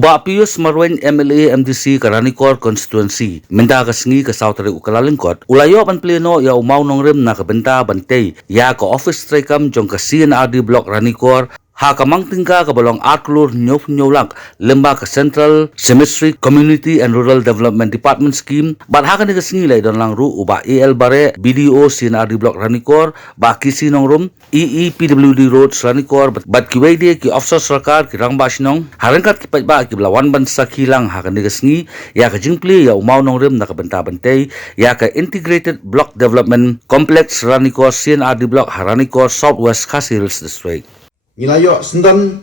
Uba Pius Marwen MLA MDC Karanikor Constituency minda ka singi ka South Ukalalingkot ulayo pan pleno ya umaw nong rim na kabenta bantay ya ka office trekam jong ka CNRD block Ranikor ha kamang tingka ka balong arklur nyolak lemba ka Central Cemetery Community and Rural Development Department Scheme bat ha ka ni ka singi lay don lang ru uba EL bare BDO CNRD block Ranikor ba kisi nong rum EEPWD roads Ranikor bat kiwede ki officer sarkar ki rang basinong harangkat ki pa ki belawan ban sakilang ha ka ni ka singi ya ka jingpli ya umaw nong rim na kabenta bantay ya ka Integrated Block Development Complex Ranikor CNRD block Ranikor Southwest Khasi Hills District. Nilayo sendan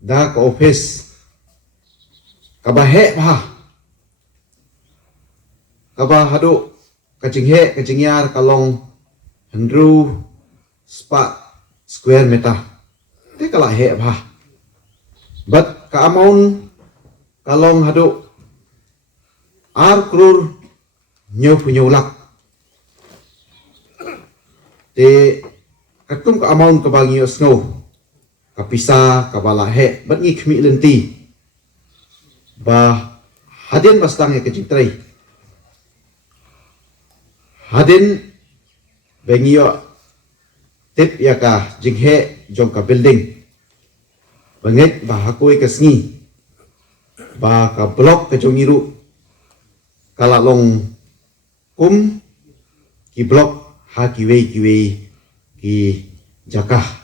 dah ke office kabahek kabah haduk kacing yar kalong hendru spa square meter te kala hek bat ka amount kalong haduk ar krur nyulak te katum ka amount kabagi snow kapisa kabala he bat ngi khmi lenti ba hadin bastang ya kecing trai hadin bengio tip ya ka jinghe jong ka building banget ba hakoi ka sngi ba ka block ka jongiru kala long kum ki block ha kiwe ki jakah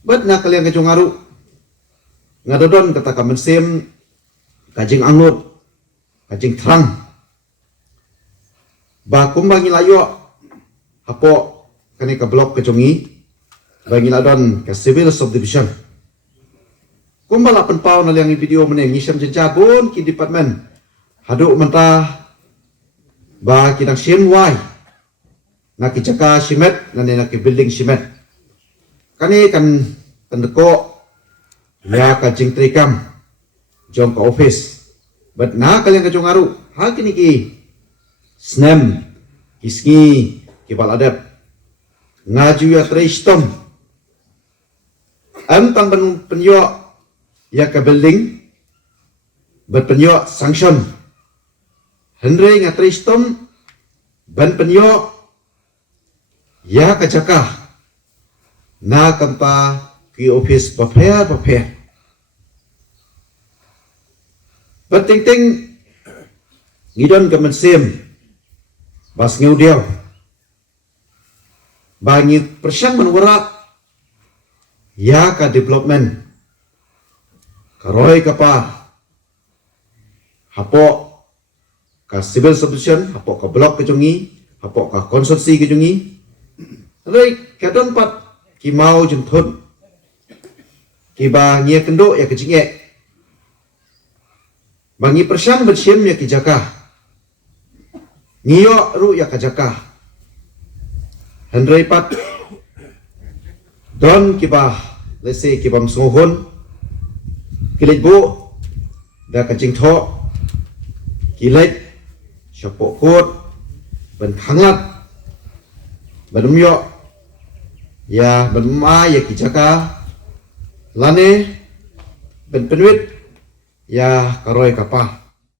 bat na kalian kajong aru ngadodon kata ka mensem kajing angut kajing terang ba kumbangi layo hapo kani ka blok kajongi bangi ladon ka civil subdivision kumbala penpau na liang video meneng ngisam jejabun ki department haduk mentah ba kidang shenwai na ki jaka simet na ki building simet kani kan pendeko ya ka jing trikam jong ka office but na kalian ka jong aru ha kini ki snem kiski ki baladap ngaju ya tristom am tang penyo ya ka building but penyo sanction hendre nga tristom ban penyo ya ka jaka na kampa ki office prepare penting ngidon ka mensem bas ngeudiaw bangi persyang menwara ya ka development karoy kapa hapo ka civil subdivision hapo ka block kejongi hapo ka konsorsi kejongi rei kadon pat ki mau jentun ki ba ngie kendo ya kejinge bangi persyam bersyam ya ki jaka ngiyo ru ya ka jaka hendrei pat don ki ba lese ki bam sohon kilit bu da kejing tho kilit syapok kot ban khanglat banum yo ya benma ya kijaka lane ben penuit ya karoy kapah